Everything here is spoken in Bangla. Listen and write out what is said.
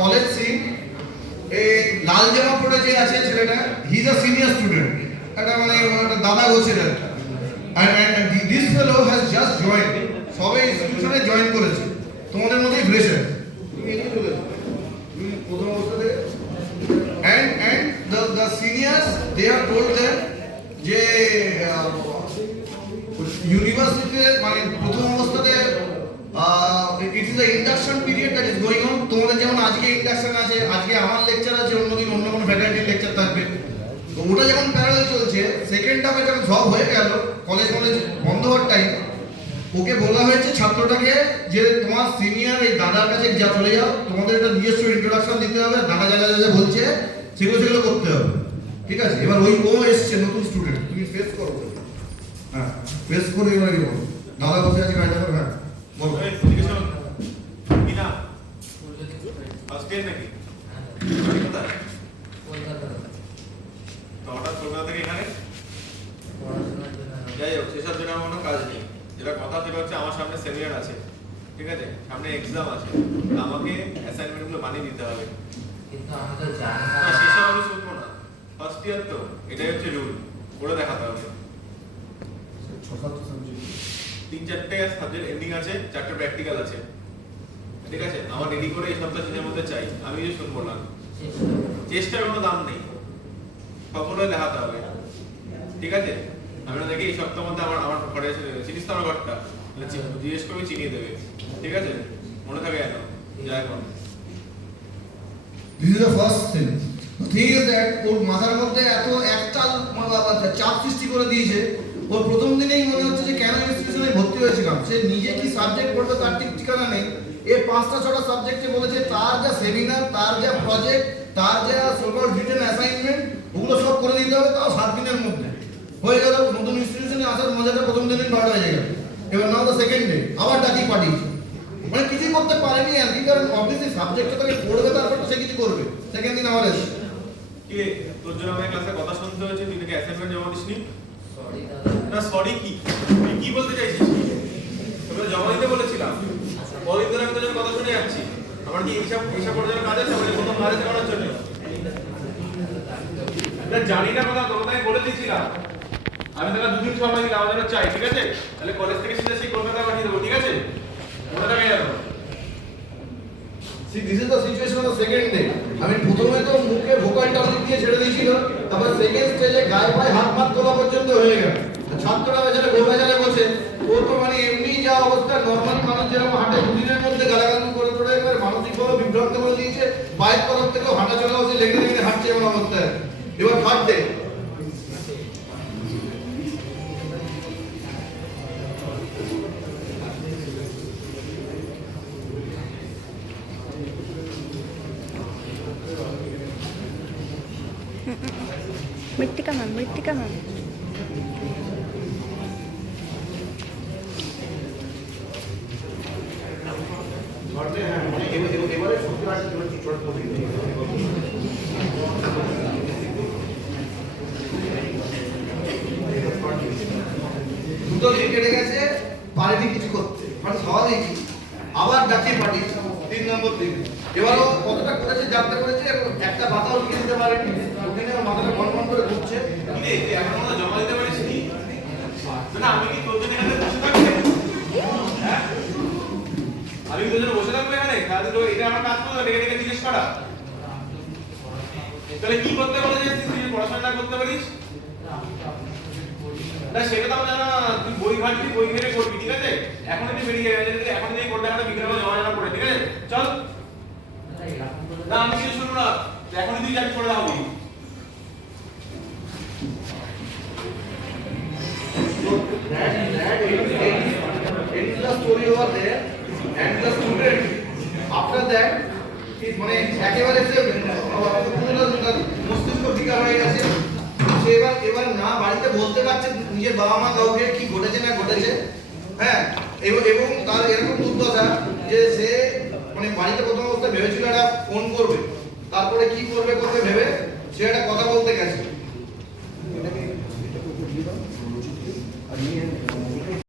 কলেজ সিন এই লাল জামা পরে যে আছে ছেলেটা, he is a senior student, এটা মানে দাদা গোছের একটা, and this fellow has just joined, সবে ইনস্টিটিউশনে জয়েন করেছে, তোমাদের মধ্যেই ফ্রেশার, তুমি এগিয়ে চলে যাও প্রথম অবস্থাতে, and the seniors they have told them যে ইউনিভার্সিটিতে মানে প্রথম অবস্থাতে it is a induction period that is going on, তোমাদের যেমন আজকে ইন্ডাকশন আছে, আজকে আমার লেকচার আছে, অন্যদিন অন্য কোনো ফ্যাকাল্টির লেকচার থাকবে, তো ওটা যেমন প্যারালাল চলছে, সেকেন্ড হাফে যখন সব হয়ে গেল, কলেজ বন্ধ হওয়ার টাইম, ওকে বলা হয়েছে ছাত্রটাকে যে তোমার সিনিয়র এই দাদার কাছে যা চলে যাও, তোমাদের একটা নিজস্ব ইন্ট্রোডাকশন দিতে হবে, দাদা যা যা বলছে সেগুলো করতে হবে, ঠিক আছে? এবার ও এসছে নতুন স্টুডেন্ট, তুমি ফেস করো, হ্যাঁ ফেস করে এবার কি বলো, দাদা বসে আছে কাজ করো, হ্যাঁ বলো কি না ফার্স্ট ইয়ার নাকি কোথায় তো হঠাৎ কলকাতা থেকে এখানে যাই হোক, সেসব জন্য আমার কোনো কাজ নেই, যেটা কথা সেটা হচ্ছে আমার সামনে সেমিনার আছে, ঠিক আছে, সামনে এক্সাম আছে, আমাকে অ্যাসাইনমেন্টগুলো বানিয়ে দিতে হবে, কিন্তু আমি তো জানি না, সেসব আমি শুনবো না, ফার্স্ট ইয়ার তো এটাই হচ্ছে রুল, করে দেখাতে হবে। 6-7 সাবজেক্ট, 3-4টে সাবজেক্ট এন্ডিং আছে, 4টে প্র্যাকটিক্যাল আছে, ঠিক আছে, আমার রেডি করে এই সপ্তাহ শেষের মধ্যে চাই, আমি যে শুনবো না, চেষ্টার কোনো দাম নেই, কখনোই দেখাতে হবে, ঠিক আছে? আমি না দেখি এই সপ্তাহের মধ্যে আমার ঘরে এসে চিনিস তো আমার ঘরটা, জিজ্ঞেস করবি চিনিয়ে দেবে, ঠিক আছে, মনে থাকে যেন যা এখন। this is the first thing. The thing is that ওর মাথার মধ্যে এত একটাল চাপ সৃষ্টি করে দিয়েছে, ওর প্রথম দিনেই মনে হচ্ছে যে কেন ইনস্টিটিউশনে ভর্তি হয়েছিলাম, সে নিজে কি সাবজেক্ট পড়বে তার ঠিক ঠিকানা নেই, এ 5টা-6টা সাবজেক্টে বলেছে তার যা সেমিনার, তার যা প্রজেক্ট, তার যা সকল রিটেন অ্যাসাইনমেন্ট, ওগুলো সব করে দিতে হবে, তাও 7 দিনের মধ্যে হয়ে গেল। নতুন ইনস্টিটিউশনে আসার মজাটা প্রথম দিন 12টা হয়ে গেল, এবার নাও দ্য সেকেন্ড ডে আবার ডাকি পাঠিয়েছে, মানে কিছুই করতে পারেনি আর কি, কারণ অবভিয়াসলি সাবজেক্টটা তাকে পড়বে, তারপর তো সে কিছু করবে। সেকেন্ড দিন আবার এসে কি রে, তোর জন্য আমাকে ক্লাসে কথা শুনতে হয়েছে, তুই নাকি অ্যাসাইনমেন্ট জমা দিসনি? সরি দাদা, না সরি কি, তুই কি বলতে চাইছিস? তোকে জমা দিতে বলেছিলাম, কদিন ধরে আমি তোর জন্য কথা শুনে যাচ্ছি, আমার কি এইসব করার জন্য কাজ আছে, আমার প্রথম কাজ আছে করার জন্য, না জানি না কথা, তোকে আমি বলে দিয়েছিলাম, আমি তোকে 2 দিন সময় দিলাম, আমার জন্য চাই, ঠিক আছে, তাহলে কলেজ থেকে সিধা সেই কলকাতা পাঠিয়ে দেবো, ঠিক আছে, মনে থাকে যেন। See, this is the situation on the second day. আমি প্রথমে তো মুখে ভোকাল টাউনিং দিয়ে ছেড়ে দিয়েছিল, তারপর সেকেন্ড স্টেজে গায়ে পায়ে হাত মাত তোলা পর্যন্ত হয়ে গেল। ছাত্ররা বেচারা গোবাজারে বসে, ও তো মানে এমনি যা অবস্থা, নর্মাল মানুষ যেরকম হাঁটে, দুদিনের মধ্যে গালাগালি করে তোরা একবার মানসিকভাবে বিভ্রান্ত করে দিয়েছে, বাইরের তরফ থেকেও হাঁটা চলা হচ্ছে, লেগে লেগে হাঁটছে এমন অবস্থায়। এবার থার্ড ডে মৃত্তিকা ম্যাম, মৃত্তিকা ম্যাম, এবারে সত্যি আছে ছোট কবি দুটো দিন কেটে গেছে, পারেনি কিছু করতে, মানে স্বাভাবিক, আবার ডাকিয়ে পাঠিয়েছে 3 নম্বর দিন। এবারও কতটা করেছে, যাত্রা করেছে, একটা বাতাও লিখে দিতে পারেনি, ওখানে মাথাটা গনগন করে ঘুরছে। কি রে, তুই এখন মনে জমা দিতে পারিস নি? না আমি কি তোর জন্য এখানে বসে থাকবো? হ্যাঁ, আমি কি তোর জন্য বসে থাকবো এখানে? তাহলে তো এটা আমার কাজ করতে ডেকে ডেকে জিজ্ঞেস করা, তাহলে কি করতে বলে যে তুই পড়াশোনা না করতে পারিস? না সেটা তো আমি জানা, তুই বই ঘাটবি, বই ঘেটে করবি, ঠিক আছে, এখনই তুই বেরিয়ে যাবে, এখন তুই কোন টাকাটা বিক্রি করে জমা জানা করে, ঠিক আছে, চল। না আমি কিছু শুনবো না, এখনই তুই যাবি, করে দাও। End the story over there, and the student after that is মানে একেবারে সে মস্তিষ্ক বিকার হয়ে গেছে, সে এবার না বাড়িতে বলতে পারছে নিজের বাবা মা কাউকে কি ঘটেছে না ঘটেছে, হ্যাঁ, এবং তার এরকম দুর্দশা যে সে মানে বাড়িতে প্রথম অবস্থায় ভেবেছিল একটা ফোন করবে, তারপরে কি করবে ভেবে সে একটা কথা বলতে গেছে,